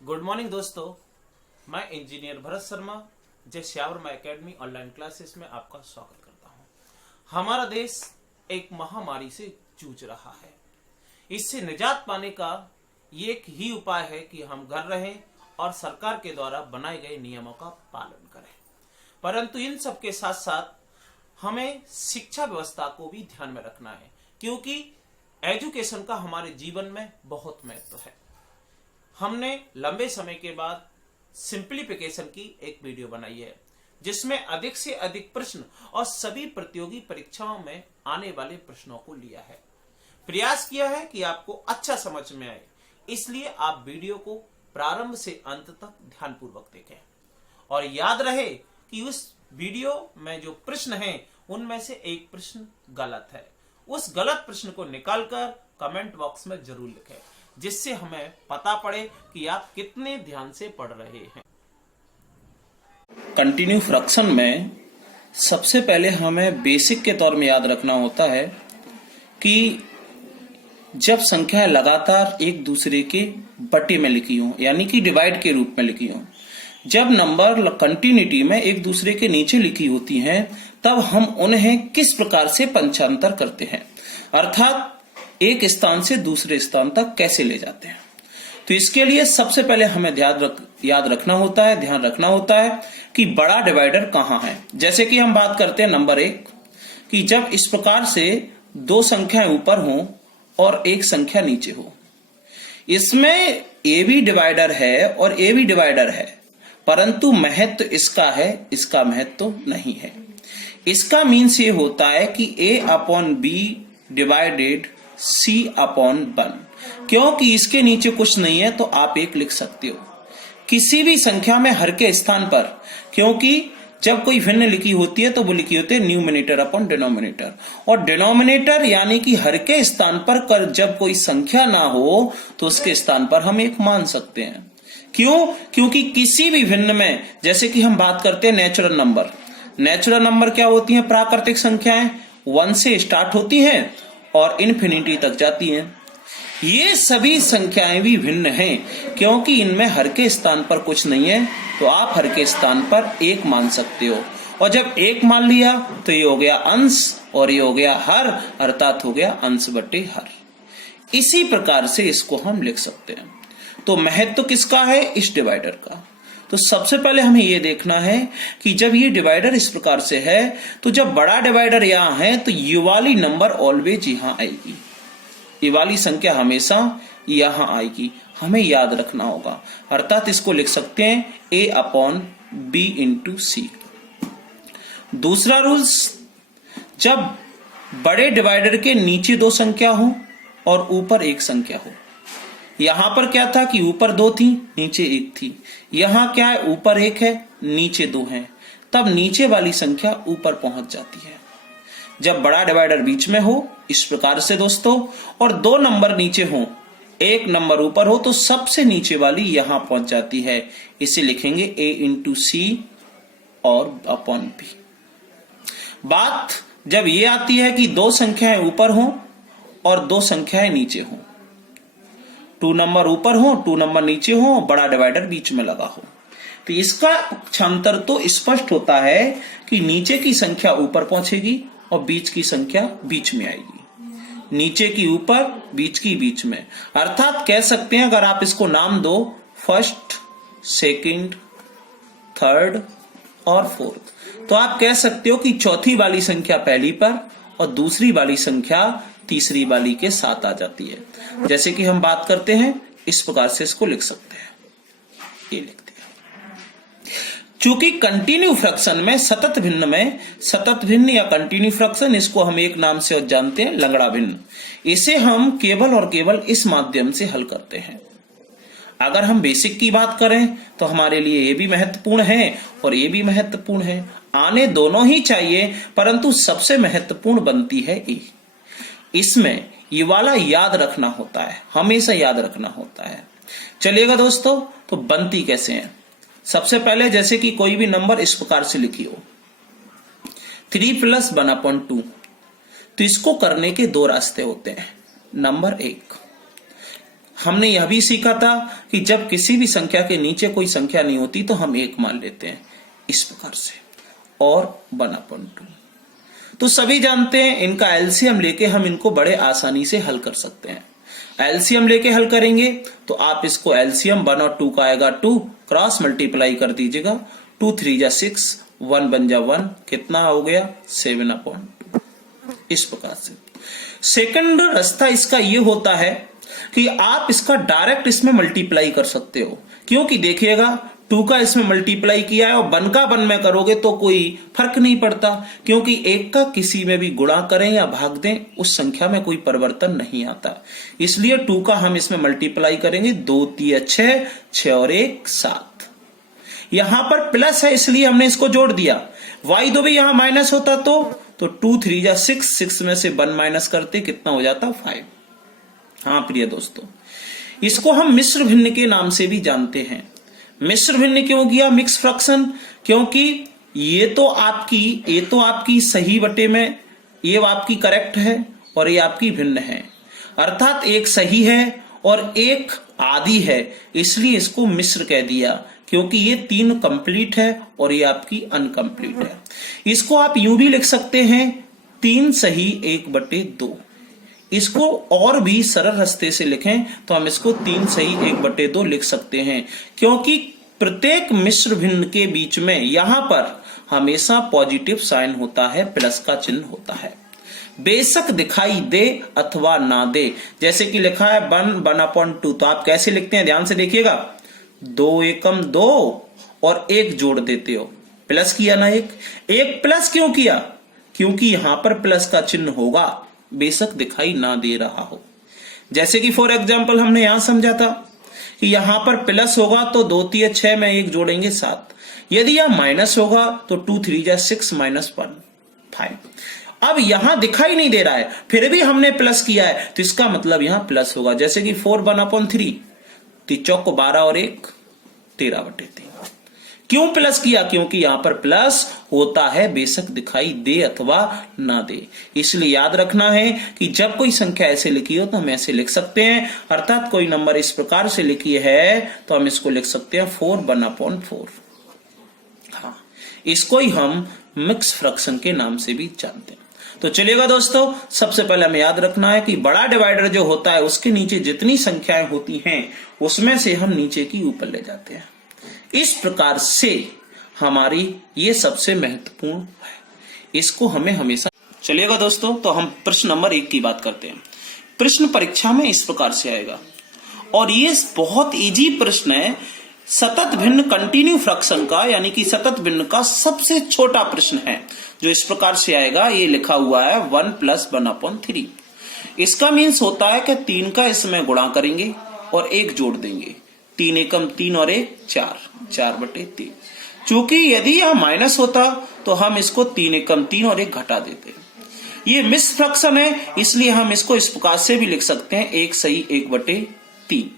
Good morning दोस्तों, मैं engineer Bharat Sharma जय श्यावर्मा एकेडमी ऑनलाइन क्लासेस में आपका स्वागत करता हूं। हमारा देश एक महामारी से जूझ रहा है। इससे निजात पाने का एक ही उपाय है कि हम घर रहें और सरकार के द्वारा बनाए गए नियमों का पालन करें। परंतु इन सब के साथ साथ हमें शिक्षा व्यवस्था को भी ध्यान में रखना है, क्योंकि एजुकेशन का हमारे जीवन में बहुत महत्व है। हमने लंबे समय के बाद सिंप्लीफिकेशन की एक वीडियो बनाई है, जिसमें अधिक से अधिक प्रश्न और सभी प्रतियोगी परीक्षाओं में आने वाले प्रश्नों को लिया है। प्रयास किया है कि आपको अच्छा समझ में आए, इसलिए आप वीडियो को प्रारंभ से अंत तक ध्यानपूर्वक देखें और याद रहे कि उस वीडियो में जो प्रश्न हैं उनमें से एक प्रश्न गलत है। उस गलत प्रश्न को निकालकर कमेंट बॉक्स में जरूर लिखें, जिससे हमें पता पड़े कि आप कितने ध्यान से पढ़ रहे हैं। कंटिन्यू फ्रैक्शन में सबसे पहले हमें बेसिक के तौर में याद रखना होता है कि जब संख्या लगातार एक दूसरे के बटे में लिखी हो, यानी कि डिवाइड के रूप में लिखी हो, जब नंबर कंटिन्यूटी में एक दूसरे के नीचे लिखी होती हैं, तब हम उन्हें किस प्रकार से पंचांतर करते हैं, अर्थात एक स्थान से दूसरे स्थान तक कैसे ले जाते हैं। तो इसके लिए सबसे पहले हमें ध्यान रखना होता है कि बड़ा डिवाइडर कहाँ है। जैसे कि हम बात करते हैं नंबर 1 कि जब इस प्रकार से दो संख्याएं ऊपर हों और एक संख्या नीचे हो, इसमें ए भी डिवाइडर है और ए भी डिवाइडर है, परंतु महत्व इसका है, इसका महत्व नहीं है। इसका मीन्स ये होता है कि a upon b divided c upon 1, क्योंकि इसके नीचे कुछ नहीं है तो आप एक लिख सकते हो किसी भी संख्या में हर के स्थान पर, क्योंकि जब कोई भिन्न लिखी होती है तो वो लिखी होती है न्यूमिनेटर अपॉन डिनोमिनेटर, और डिनोमिनेटर यानी कि हर के स्थान पर जब कोई संख्या ना हो तो उसके स्थान पर हम एक मान सकते हैं। क्यों? क्योंकि किसी भी भिन्न में, जैसे कि हम बात करते हैं नेचुरल नंबर क्या होती हैं? प्राकृतिक संख्याएं 1 से स्टार्ट होती हैं और इन्फिनिटी तक जाती हैं। ये सभी संख्याएं भी भिन्न हैं, क्योंकि इनमें हर के स्थान पर कुछ नहीं है, तो आप हर के स्थान पर एक मान सकते हो। और जब एक मान लिया तो ये हो गया अंश और ये हो गया हर, अर्थात हो गया अंश बटे हर। इसी प्रकार से इसको हम लिख सकते हैं। तो महत्व किसका है? इस डिवाइडर का। तो सबसे पहले हमें यह देखना है कि जब ये डिवाइडर इस प्रकार से है, तो जब बड़ा डिवाइडर यहां है तो ये वाली नंबर ऑलवेज यहां आएगी, ये वाली संख्या हमेशा यहां आएगी, हमें याद रखना होगा। अर्थात इसको लिख सकते हैं a अपॉन बी इंटू सी। दूसरा रूल्स, जब बड़े डिवाइडर के नीचे दो संख्या हो और ऊपर एक संख्या हो, यहां पर क्या था कि ऊपर 2 थी, नीचे 1 थी। यहां क्या है? ऊपर 1 है, नीचे 2 है, तब नीचे वाली संख्या ऊपर पहुंच जाती है। जब बड़ा डिवाइडर बीच में हो, इस प्रकार से दोस्तों, और 2 नंबर नीचे हो, 1 नंबर ऊपर हो, तो सबसे नीचे वाली यहां पहुंच जाती है। इसे लिखेंगे a इंटू सी और अपॉन बी। बात जब ये आती है कि 2 संख्याएं ऊपर हो और 2 संख्याएं नीचे हो, 2 नंबर ऊपर हो, 2 नंबर नीचे हो, बड़ा डिवाइडर बीच में लगा हो, तो इसका पक्षांतर तो स्पष्ट होता है कि नीचे की संख्या ऊपर पहुंचेगी और बीच की संख्या बीच में आएगी। नीचे की ऊपर, बीच की बीच में। अर्थात कह सकते हैं, अगर आप इसको नाम दो फर्स्ट, सेकंड, थर्ड और फोर्थ, तो आप कह सकते हो कि चौथी वाली संख्या पहली पर और दूसरी वाली संख्या तीसरी वाली के साथ आ जाती है। जैसे कि हम बात करते हैं, इस प्रकार से इसको लिख सकते हैं, ये लिख दिया। चूंकि कंटिन्यू फ्रैक्शन में सतत भिन्न या कंटिन्यू फ्रैक्शन, इसको हम एक नाम से और जानते हैं, लंगड़ा भिन्न। इसे हम केवल और केवल इस माध्यम से हल करते हैं। अगर हम बेसिक की बात करें तो हमारे लिए ये भी महत्वपूर्ण है और ये भी महत्वपूर्ण है, आने दोनों ही चाहिए, परंतु सबसे महत्वपूर्ण बनती है ए। इसमें ये वाला याद रखना होता है, हमेशा याद रखना होता है। चलिएगा दोस्तों, तो बनती कैसे है? सबसे पहले जैसे कि कोई भी नंबर इस प्रकार से लिखी हो 3 + 1/2, तो इसको करने के 2 रास्ते होते हैं। नंबर 1, हमने यह भी सीखा था कि जब किसी भी संख्या के नीचे कोई संख्या नहीं होती तो हम 1 मान लेते हैं, इस प्रकार से, और 1/2। तो सभी जानते हैं इनका एलसीएम लेके हम इनको बड़े आसानी से हल कर सकते हैं। एलसीएम लेके हल करेंगे तो आप इसको एलसीएम 1 और 2 का आएगा 2, क्रॉस मल्टीप्लाई कर दीजिएगा, 2 3 जा 6, 1 बन जा 1, कितना हो गया 7/2, इस प्रकार से। सेकंड रास्ता इसका ये होता है कि आप इसका डायरेक्ट इसमें मल्टीप्लाई कर सकते हो, क्योंकि देखिएगा 2 का इसमें मल्टीप्लाई किया है और 1 का 1 में करोगे तो कोई फर्क नहीं पड़ता, क्योंकि 1 का किसी में भी गुणा करें या भाग दें उस संख्या में कोई परिवर्तन नहीं आता। इसलिए 2 का हम इसमें मल्टीप्लाई करेंगे, 2 3 6, 6 और 1 7। यहां पर प्लस है इसलिए हमने इसको जोड़ दिया। y दो भी यहां माइनस होता तो 2 3 जा 6, 6 में से 1 माइनस करते कितना हो जाता 5। हाँ प्रिय दोस्तों, इसको हम मिश्र भिन्न के नाम से भी जानते हैं। मिश्र भिन्न क्यों किया, मिक्स फ्रैक्शन, क्योंकि ये तो आपकी सही बटे में, ये आपकी करेक्ट है और ये आपकी भिन्न है, अर्थात एक सही है और एक आधी है, इसलिए इसको मिश्र कह दिया, क्योंकि ये 3 कंप्लीट है और ये आपकी अनकंप्लीट है। इसको आप यूं भी लिख सकते हैं 3 सही 1/2। इसको और भी सरल रास्ते से लिखें तो हम इसको 3 सही 1/2 लिख सकते हैं, क्योंकि प्रत्येक मिश्र भिन्न के बीच में यहां पर हमेशा पॉजिटिव साइन होता है, प्लस का चिन्ह होता है, बेशक दिखाई दे अथवा ना दे। जैसे कि लिखा है 1/2, तो आप कैसे लिखते हैं ध्यान से देखिएगा, 2 एकम 2 और 1 जोड़ देते हो, प्लस किया ना, एक प्लस क्यों किया, क्योंकि यहां पर प्लस का चिन्ह होगा, बेशक दिखाई ना दे रहा हो। जैसे कि फॉर एग्जाम्पल हमने यहां समझा था कि यहां पर प्लस होगा तो 2 3 6 में 1 जोड़ेंगे 7, यदि यह माइनस होगा तो 2 3 जा 6 -1 5। अब यहां दिखाई नहीं दे रहा है फिर भी हमने प्लस किया है तो इसका मतलब यहां प्लस होगा। जैसे कि 4/3, 3 चौक 12 और 1 13/3। क्यों प्लस किया, क्योंकि यहां पर प्लस होता है, बेशक दिखाई दे अथवा ना दे। इसलिए याद रखना है कि जब कोई संख्या ऐसे लिखी हो तो हम ऐसे लिख सकते हैं, अर्थात कोई नंबर इस प्रकार से लिखी है तो हम इसको लिख सकते हैं 4/4। हाँ, इसको ही हम मिक्स फ्रैक्शन के नाम से भी जानते हैं। तो चलिएगा दोस्तों, सबसे पहले हमें याद रखना है कि बड़ा डिवाइडर जो होता है उसके नीचे जितनी संख्याएं होती हैं उसमें से हम नीचे की ऊपर ले जाते हैं। इस प्रकार से हमारी ये सबसे महत्वपूर्ण है, इसको हमें हमेशा। चलिएगा दोस्तों, तो हम प्रश्न नंबर 1 की बात करते हैं। प्रश्न परीक्षा में इस प्रकार से आएगा और ये बहुत इजी प्रश्न है, सतत भिन्न कंटिन्यू फ्रैक्शन का, यानी कि सतत भिन्न का सबसे छोटा प्रश्न है, जो इस प्रकार से आएगा। ये लिखा हुआ है 1 + 1/3। इसका मीन्स होता है कि 3 का इसमें गुणा करेंगे और 1 जोड़ देंगे, 3 एकम 3 और 1 4, 4/3। चूंकि यदि यह माइनस होता तो हम इसको 3 एकम 3 और 1 घटा देते। ये मिक्स फ्रैक्शन है, इसलिए हम इसको इस प्रकार से भी लिख सकते हैं 1 सही 1/3।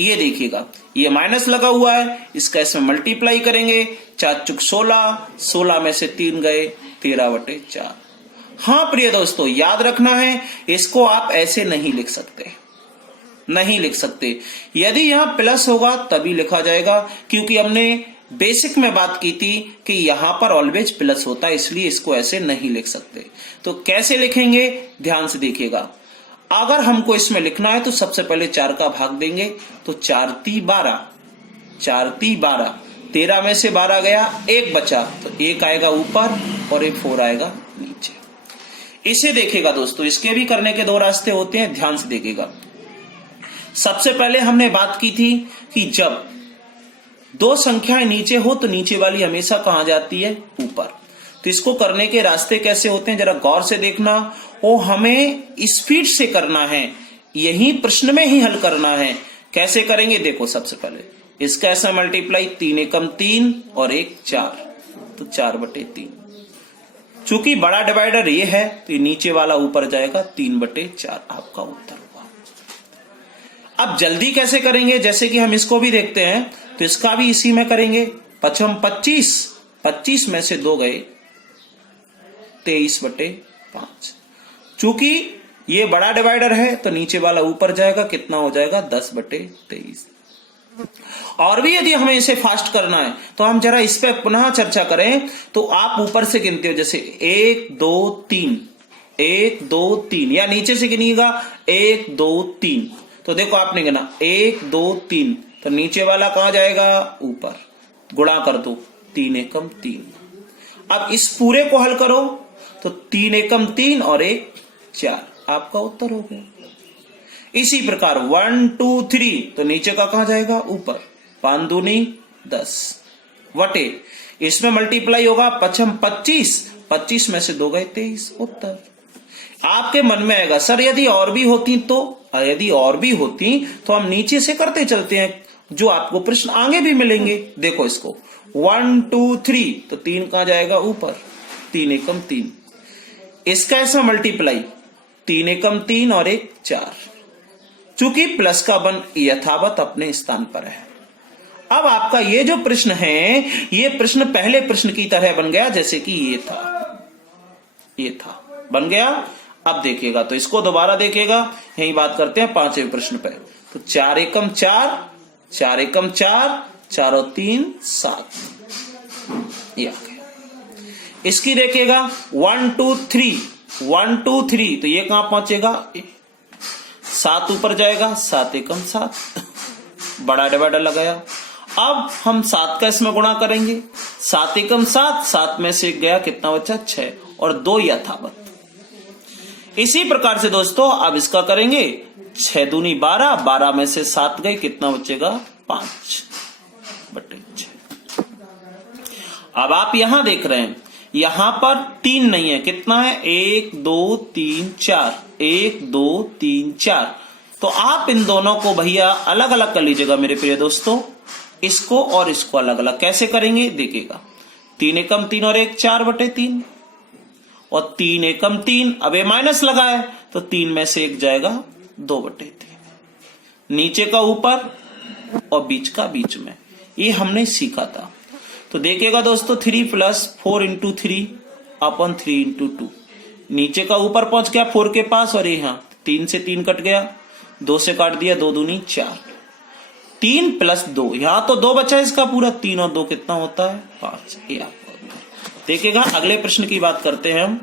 ये देखिएगा, ये माइनस लगा हुआ है, इसका इसमें मल्टीप्लाई करेंगे, 4 चुक 16, 16 में से 3 गए 13/4। हाँ प्रिय दोस्तों, याद रखना है, इसको आप ऐसे नहीं लिख सकते, नहीं लिख सकते। यदि यहां प्लस होगा तभी लिखा जाएगा, क्योंकि हमने बेसिक में बात की थी कि यहां पर ऑलवेज प्लस होता है, इसलिए इसको ऐसे नहीं लिख सकते। तो कैसे लिखेंगे ध्यान से देखिएगा। अगर हमको इसमें लिखना है तो सबसे पहले 4 का भाग देंगे, तो 4 × 12, 4 × 12, 13 में से 12 गया, 1 बचा, तो 1 आएगा ऊपर और 1 4 आएगा नीचे। इसे देखिएगा दोस्तों, इसके भी करने के 2 रास्ते होते हैं, ध्यान से देखिएगा। सबसे पहले हमने बात की थी कि जब 2 संख्याएं नीचे हो तो नीचे वाली हमेशा कहां जाती है, ऊपर। तो इसको करने के रास्ते कैसे होते हैं जरा गौर से देखना, वो हमें स्पीड से करना है, यही प्रश्न में ही हल करना है। कैसे करेंगे देखो, सबसे पहले इसका ऐसा मल्टीप्लाई, 3 एकम 3 और 1 4, तो 4/3। चूंकि बड़ा डिवाइडर ये है तो ये नीचे वाला ऊपर जाएगा, 3/4 आपका उत्तर हुआ। अब जल्दी कैसे करेंगे, जैसे कि हम इसको भी देखते हैं, तो इसका भी इसी में करेंगे। 25 में से 2 गए, 23/5। चूंकि ये बड़ा डिवाइडर है तो नीचे वाला ऊपर जाएगा, कितना हो जाएगा 10/23। और भी यदि हमें इसे फास्ट करना है तो हम जरा इस पे पुनः चर्चा करें। तो आप ऊपर से गिनते हो, जैसे 1 2 3, 1 2 3, या नीचे से गिनिएगा 1 2 3। तो देखो आपने गिना 1 2 3, तो नीचे वाला कहां जाएगा, ऊपर, गुणा कर दो, 3 एकम 3। अब इस पूरे को हल करो तो 3 एकम 3 और 1 4, आपका उत्तर हो गया। इसी प्रकार 1 2 3, तो नीचे का कहां जाएगा, ऊपर, 5 दूनी 10 वटे, इसमें मल्टीप्लाई होगा 5 25, 25 में से 2 गए 23, उत्तर। आपके मन में आएगा सर यदि और भी होती तो हम नीचे से करते चलते हैं, जो आपको प्रश्न आगे भी मिलेंगे। देखो इसको 1 2 3, तो 3 कहां जाएगा, ऊपर, 3 एकम 3। इसका ऐसा मल्टीप्लाई 3 एकम 3 और 1 4, चूंकि प्लस का वन यथावत अपने स्थान पर है। अब आपका ये जो प्रश्न है, ये प्रश्न पहले प्रश्न की तरह बन गया, जैसे कि ये था बन गया। अब देखिएगा, तो इसको दोबारा देखिएगा, यही बात करते हैं 5वें प्रश्न पे। तो 4 एकम 4, 4 एकम 4, 4 और 3 7, ये आ गया। इसकी देखिएगा 1 2 3, 1 2 3, तो ये कहां पहुंचेगा, 7 ऊपर जाएगा, 7 एकम 7, बड़ा डिवाइडर लगाया। अब हम 7 का इसमें गुणा करेंगे, 7 एकम 7, 7 में से गया, कितना बचा, 6 और 2 यथावत। इसी प्रकार से दोस्तों अब इसका करेंगे, 6 दूनी 12, 12 में से 7 गए, कितना बचेगा, 5/6। अब आप यहां देख रहे हैं, यहां पर 3 नहीं है, कितना है, 1 2 3 4, 1 2 3 4। तो आप इन दोनों को भैया अलग अलग कर लीजिएगा मेरे प्रिय दोस्तों, इसको और इसको अलग अलग कैसे करेंगे देखिएगा। 3 एकम 3 और 1 4/3, और 3 एकम 3, अब ये माइनस लगा है तो 3 में से 1 जाएगा, 2/3। नीचे का ऊपर और बीच का बीच में, ये हमने सीखा था। तो देखिएगा दोस्तों 3 + 4 × 3 / 3 × 2, नीचे का ऊपर पहुंच गया 4 के पास, और यहाँ 3 से 3 कट गया, 2 से काट दिया, 2 दूनी 4, 3 + 2, यहां तो 2 बचा है इसका पूरा, 3 और 2 कितना होता है, 5। ये आपको देखिएगा। अगले प्रश्न की बात करते हैं हम,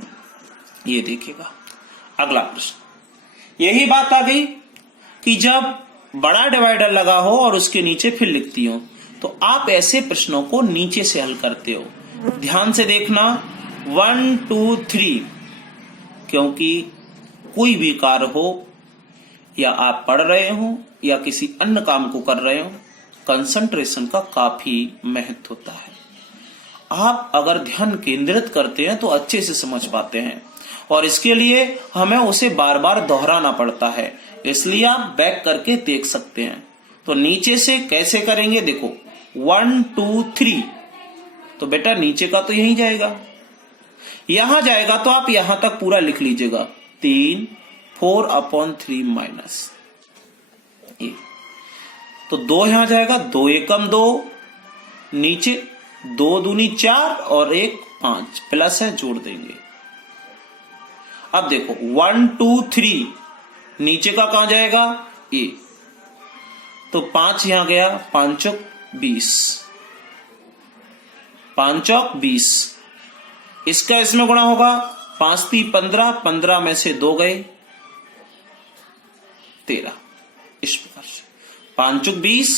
ये देखिएगा अगला प्रश्न, यही बात आ गई कि जब बड़ा डिवाइडर लगा हो और उसके नीचे फिर लिखती हो, तो आप ऐसे प्रश्नों को नीचे से हल करते हो। ध्यान से देखना, 1 2 3, क्योंकि कोई भी कार्य हो, या आप पढ़ रहे हो या किसी अन्य काम को कर रहे हो, कंसंट्रेशन का काफी महत्व होता है। आप अगर ध्यान केंद्रित करते हैं तो अच्छे से समझ पाते हैं, और इसके लिए हमें उसे बार बार दोहराना पड़ता है, इसलिए आप बैक करके देख सकते हैं। तो नीचे से कैसे करेंगे, देखो 1 2 3, तो बेटा नीचे का तो यहीं जाएगा, यहां जाएगा, तो आप यहां तक पूरा लिख लीजिएगा, 3 4/3 माइनस, तो 2 यहां जाएगा, 2 एकम 2, नीचे 2 दूनी 4 और 1 5, प्लस है, जोड़ देंगे। अब देखो 1 2 3, नीचे का कहां जाएगा, ए, तो 5 यहां गया, 5 चौक 20, 5 चौक 20, इसका इसमें गुणा होगा, 5 3 15, 15 में से 2 गए, 13। इस प्रकार से 5 चौक 20,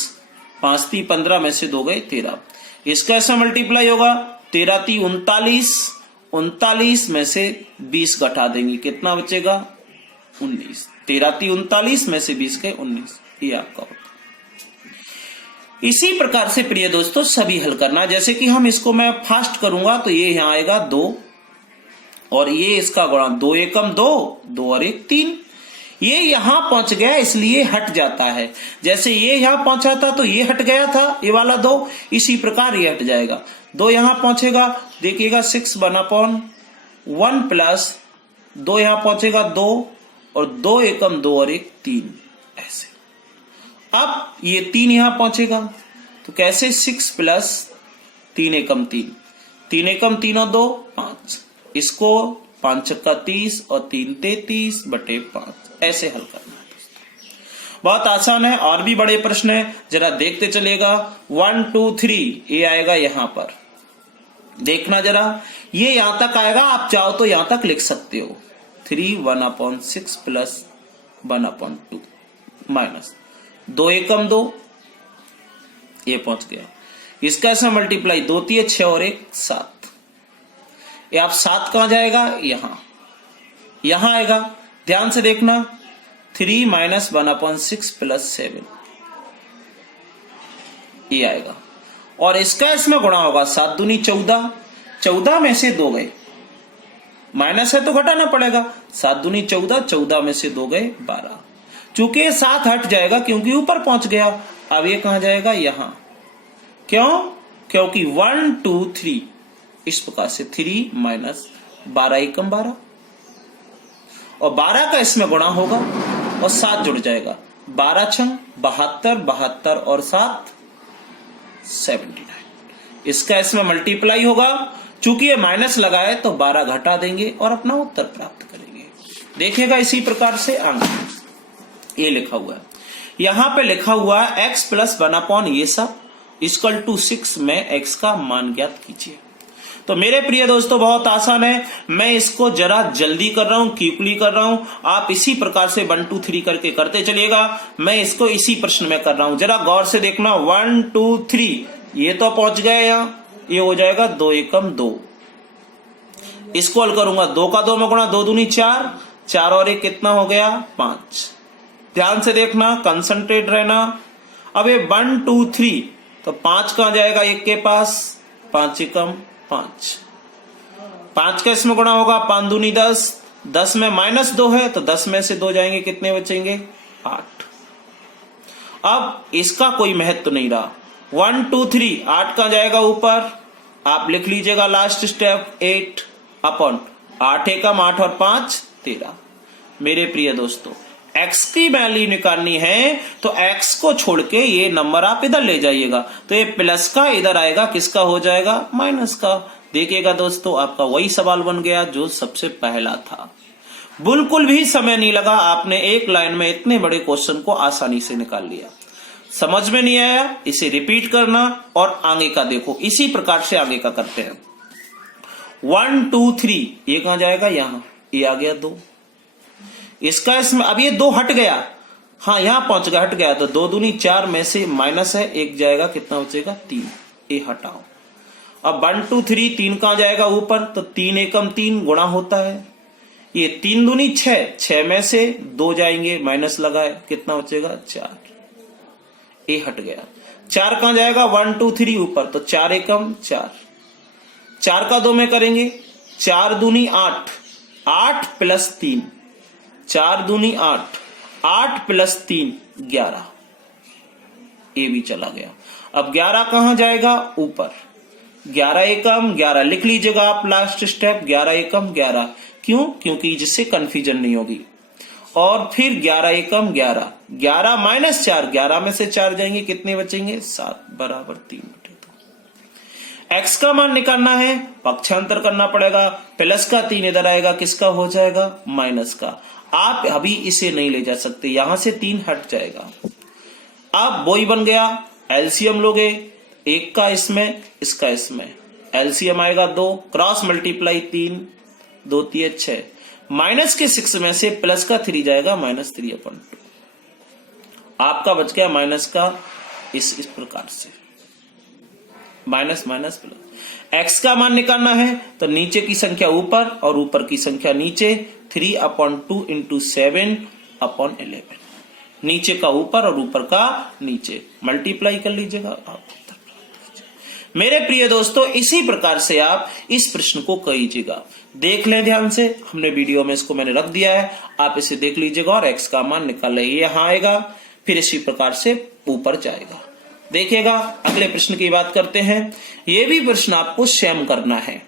5 3 15 में से 2 गए, 13। इसका ऐसा मल्टीप्लाई होगा, 13 3 39, 39 में से 20 घटा देंगे, कितना बचेगा, 19। 13 3 39 में से 20 गए, 19, ये आपका होता है। इसी प्रकार से प्रिय दोस्तों सभी हल करना, जैसे कि हम इसको मैं फास्ट करूंगा, तो ये यहां आएगा 2, और ये इसका गुणा 2 एकम 2, 2 और 1 3, ये यहां पहुंच गया इसलिए हट जाता है। जैसे ये यहां पहुंचा था तो ये हट गया था, ये वाला 2, इसी प्रकार ये हट जाएगा, 2 यहां पहुंचेगा, देखिएगा 6 1/1 प्लस 2 यहां पहुंचेगा 2, और 2 एकम 2 और 1 3, ऐसे। अब ये 3 यहां पहुंचेगा, तो कैसे, 6 + 3 एकम 3, 3 एकम 3 और 2 5, इसको 5 छक्का 30 और 3 33 बटे 5, ऐसे हल करना है। बहुत आसान है। और भी बड़े प्रश्न है, जरा देखते चलेगा। 1 2 3 ये आएगा यहां पर, देखना जरा, ये यहां तक आएगा। आप चाहो तो यहां तक लिख सकते हो। 3 1/6 प्लस 1/2 माइनस 2 एकम 2, ये पहुंच गया। इसका ऐसा मल्टीप्लाई 2 3 6 और 1 7। ये आप 7 कहां जाएगा, यहां आएगा। ध्यान से देखना, 3 - 1/6 प्लस 7 ये आएगा। और इसका इसमें गुणा होगा, 7 दूनी 14, 14 में से 2 गए, माइनस है तो घटाना पड़ेगा। 7 दूनी 14, 14 में से 2 गए 12। चूंकि ये 7 हट जाएगा क्योंकि ऊपर पहुंच गया। अब ये कहां जाएगा, यहां। क्यों? क्योंकि 1 2 3 इस प्रकार से 3 माइनस 12 एकम 12, और 12 का इसमें गुणा होगा और 7 जुड़ जाएगा। 12 छंग 72, 72 और 7 79। इसका इसमें मल्टीप्लाई होगा। चूंकि ये माइनस लगा है तो 12 घटा देंगे और अपना उत्तर प्राप्त करेंगे। देखिएगा इसी प्रकार से अंक ये लिखा हुआ है, यहां पे लिखा हुआ है x प्लस 1/, ये सब इक्वल टू 6 में x का मान ज्ञात कीजिए। तो मेरे प्रिय दोस्तों बहुत आसान है। मैं इसको जरा जल्दी कर रहा हूं, क्विकली कर रहा हूं। आप इसी प्रकार से 1 2 3 करके करते चलिएगा। मैं इसको इसी प्रश्न में कर रहा हूं, जरा गौर से देखना। 1 2 3 ये तो पहुंच गए यहां, ये हो जाएगा 2 एकम 2। इसको हल करूंगा, 2 का 2 में गुणा, 2 दूनी 4, 4 और 1 कितना हो गया, 5। ध्यान से देखना, कंसंट्रेट रहना। अब ये 1 2 3 तो 5 कहां जाएगा, 1 के पास, 5 एकम 5, 5 का इसमें गुणा होगा, 5 दूनी 10, 10 में माइनस 2 है तो 10 में से 2 जाएंगे, कितने बचेंगे, 8। अब इसका कोई महत्व नहीं रहा। 1 2 3 8 कहां जाएगा, ऊपर। आप लिख लीजिएगा लास्ट स्टेप, 8 अपॉन 8 एकम 8 और 5 13। मेरे प्रिय दोस्तों x की वैल्यू निकालनी है तो x को छोड़ के ये नंबर आप इधर ले जाइएगा, तो ये प्लस का इधर आएगा, किसका हो जाएगा, माइनस का। देखिएगा दोस्तों आपका वही सवाल बन गया जो सबसे पहला था। बिल्कुल भी समय नहीं लगा, आपने एक लाइन में इतने बड़े क्वेश्चन को आसानी से निकाल लिया। समझ में नहीं आया, इसे रिपीट करना और आगे का देखो, इसी प्रकार से आगे का करते हैं। 1 2 3 ये कहां जाएगा, यहां, ये आ गया 2। इसका इसमें अब ये 2 हट गया, हाँ यहां पहुंच गया, हट गया, तो 2 दूनी 4 में से माइनस है, 1 जाएगा, कितना बचेगा, 3। ये हटाओ। अब 1 2 3 3 कहां जाएगा, ऊपर, तो 3 एकम 3 गुणा होता है। ये 3 दूनी 6, 6 में से 2 जाएंगे, माइनस लगा है, कितना बचेगा, 4। ये हट गया। 4 कहां जाएगा, 1 2 3 ऊपर, तो 4 एकम 4, 4 का 2 में करेंगे, 4 दूनी 8, 8 प्लस 3, 4 दूनी 8, 8 प्लस 3 11, ये भी चला गया। अब 11 कहां जाएगा, ऊपर, 11 एकम 11 लिख लीजिएगा आप, लास्ट स्टेप 11 एकम 11। क्यों? क्योंकि जिससे कंफ्यूजन नहीं होगी। और फिर 11 एकम 11, 11 माइनस 4, 11 में से 4 जाएंगे, कितने बचेंगे, 7 बराबर 3। x का मान निकालना है, पक्षांतर करना पड़ेगा, प्लस का 3 इधर आएगा, किसका हो जाएगा, माइनस का। आप अभी इसे नहीं ले जा सकते, यहां से 3 हट जाएगा। अब वही बन गया, एलसीएम लोगे, 1 का इसमें, इसका इसमें, एलसीएम आएगा 2, क्रॉस मल्टीप्लाई 3, 2 3 6, माइनस के 6 में से प्लस का 3 जाएगा, -3/2। आपका बच गया माइनस का, इस प्रकार से माइनस माइनस प्लस। x का मान निकालना है तो नीचे की संख्या ऊपर और ऊपर की संख्या नीचे, 3/2 × 7/11, नीचे का ऊपर और ऊपर का नीचे, मल्टीप्लाई कर लीजिएगा आप। मेरे प्रिय दोस्तों इसी प्रकार से आप इस प्रश्न को कीजिएगा। देख लें ध्यान से, हमने वीडियो में इसको मैंने रख दिया है, आप इसे देख लीजिएगा और x का मान निकाल लेंगे, यहां आएगा, फिर इसी प्रकार से ऊपर जाएगा। देखिएगा अगले प्रश्न की बात करते हैं। यह भी प्रश्न आपको स्वयं करना है।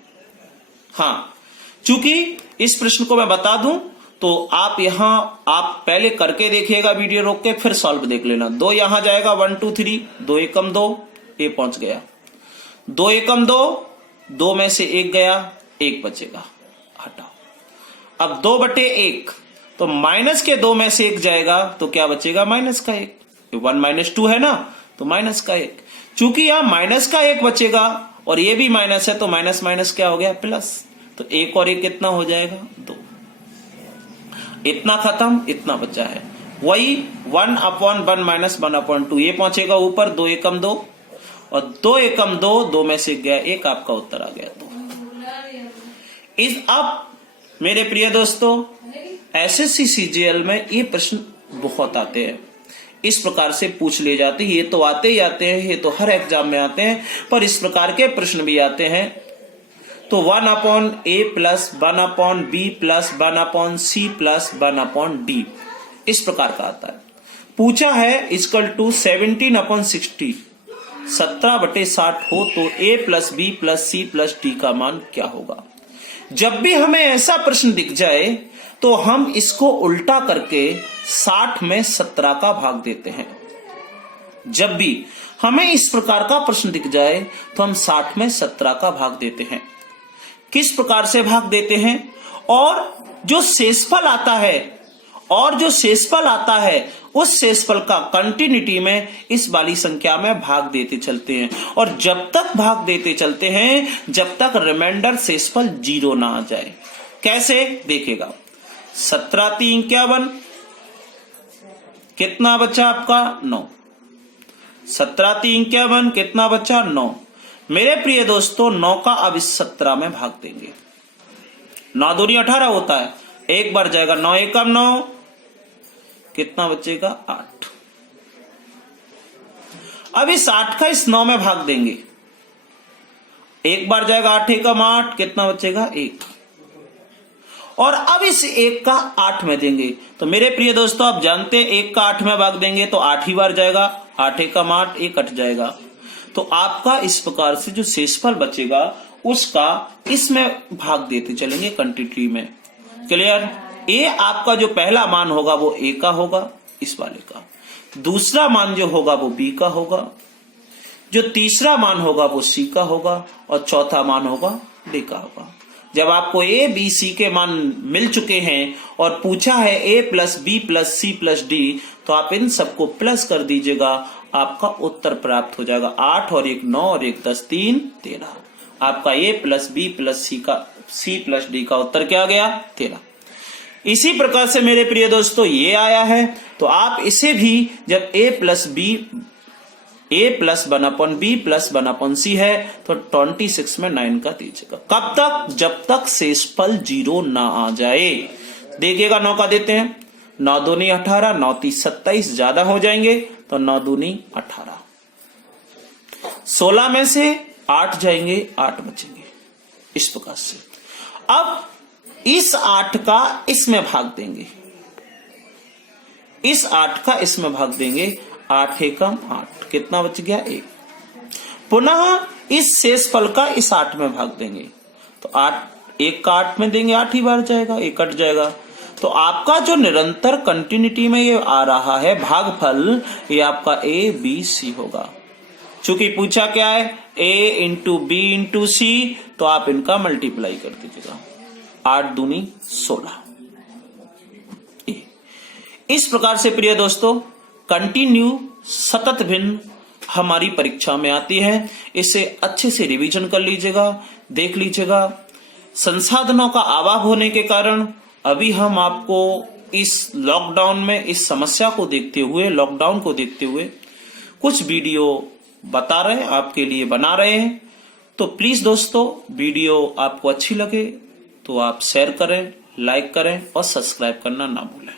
हाँ, चूंकि इस प्रश्न को मैं बता दूं तो आप यहां आप पहले करके देखिएगा, वीडियो रोक के फिर सॉल्व देख लेना। 2 यहां जाएगा, 1 2 3, 2 एकम 2, ये पहुंच गया, 2 एकम 2, 2 में से 1 गया, 1 बचेगा, हटाओ। अब 2/1, तो माइनस के 2 में से 1 जाएगा तो क्या बचेगा? माइनस का 1। 1 - 2 है ना, तो माइनस का 1। चूंकि यहां माइनस का 1 बचेगा और ये भी माइनस है, तो माइनस माइनस क्या हो गया? प्लस। तो 1 और 1 कितना हो जाएगा? 2। इतना खत्म, इतना बचा है। वही 1/1 - 1/2 ये पहुंचेगा ऊपर। 2 एकम 2 और 2 एकम 2, 2 में से गया 1, आपका उत्तर आ गया 2। अब मेरे प्रिय दोस्तों, एसएससी सीजीएल में ये प्रश्न बहुत आते हैं, इस प्रकार से पूछ ले जाते हैं। ये तो आते ही आते हैं, ये तो हर एग्जाम में आते हैं, पर इस प्रकार के प्रश्न भी आते हैं। तो 1/a + 1/b + 1/c + 1/d इस प्रकार का आता है। पूछा है इक्वल टू 17/60, 17/60 हो तो a + b + c + d का मान क्या होगा? जब भी हमें ऐसा प्रश्न दिख जाए तो हम इसको उल्टा करके 60 में 17 का भाग देते हैं। जब भी हमें इस प्रकार का प्रश्न दिख जाए तो हम 60 में 17 का भाग देते हैं। किस प्रकार से भाग देते हैं? और जो शेषफल आता है उस शेषफल का कंटिन्यूटी में इस वाली संख्या में भाग देते चलते हैं, और जब तक भाग देते चलते हैं जब तक रिमाइंडर शेषफल 0 ना आ जाए। कैसे? देखिएगा, 17 × 3 = 51, कितना बचा आपका? 9। 17 × 3 = 51, कितना बचा? 9। मेरे प्रिय दोस्तों, 9 का अब इस 17 में भाग देंगे। 9 दूनी 18 होता है, एक बार जाएगा। 9 एकम 9, कितना बचेगा? 8। अब इस 8 का इस 9 में भाग देंगे, एक बार जाएगा। 8 एकम 8, कितना बचेगा? 1। और अब इस 1 का 8 में देंगे। तो मेरे प्रिय दोस्तों, आप जानते हैं 1 का 8 में भाग देंगे तो 8 ही बार जाएगा। 8 एकम 8, 1 कट जाएगा। तो आपका इस प्रकार से जो शेषफल बचेगा उसका इसमें भाग देते चलेंगे कंटिन्यूटी में। क्लियर? ए आपका जो पहला मान होगा वो ए का होगा, इस वाले का। दूसरा मान जो होगा वो बी का होगा, जो तीसरा मान होगा वो सी का होगा, और चौथा मान होगा डी का होगा। जब आपको ए बी सी के मान मिल चुके हैं और पूछा है a + b + c + d, तो आप इन सबको प्लस कर दीजिएगा, आपका उत्तर प्राप्त हो जाएगा। 8 और 1 9 और 1 10, 3 13। आपका a + b + c + d का उत्तर क्या गया? 13। इसी प्रकार से मेरे प्रिय दोस्तों ये आया है, तो आप इसे भी जब a + 1/b + 1/c है तो 26 में 9 का दीजिएगा। कब तक? जब तक शेषफल 0 ना आ जाए। देखिएगा, 9 का देते हैं। 9 दूनी 18, 9 × 3 = 27, ज्यादा हो जाएंगे तो 9 दूनी 18। 16 में से 8 जाएंगे, 8 बचेंगे, इस प्रकार से। अब इस 8 का इसमें भाग देंगे, इस 8 का इसमें भाग देंगे। 8 एकम 8, कितना बच गया? 1। पुनः इस शेषफल का इस 8 में भाग देंगे, तो 8 1 का 8 में देंगे, 8 ही बार जाएगा, 1 कट जाएगा। तो आपका जो निरंतर कंटिन्यूटी में ये आ रहा है भागफल, ये आपका a b c होगा। चूंकि पूछा क्या है? a × b × c, तो आप इनका मल्टीप्लाई कर दीजिएगा। 8 दूनी 16। इस प्रकार से प्रिय दोस्तों कंटिन्यू सतत भिन्न हमारी परीक्षा में आती है। इसे अच्छे से रिवीजन कर लीजिएगा, देख लीजिएगा। संसाधनों का अभाव होने के कारण अभी हम आपको इस लॉकडाउन में इस समस्या को देखते हुए, लॉकडाउन को देखते हुए कुछ वीडियो बता रहे हैं, आपके लिए बना रहे हैं। तो प्लीज दोस्तों, वीडियो आपको अच्छी लगे तो आप शेयर करें, लाइक करें और सब्सक्राइब करना ना भूलें।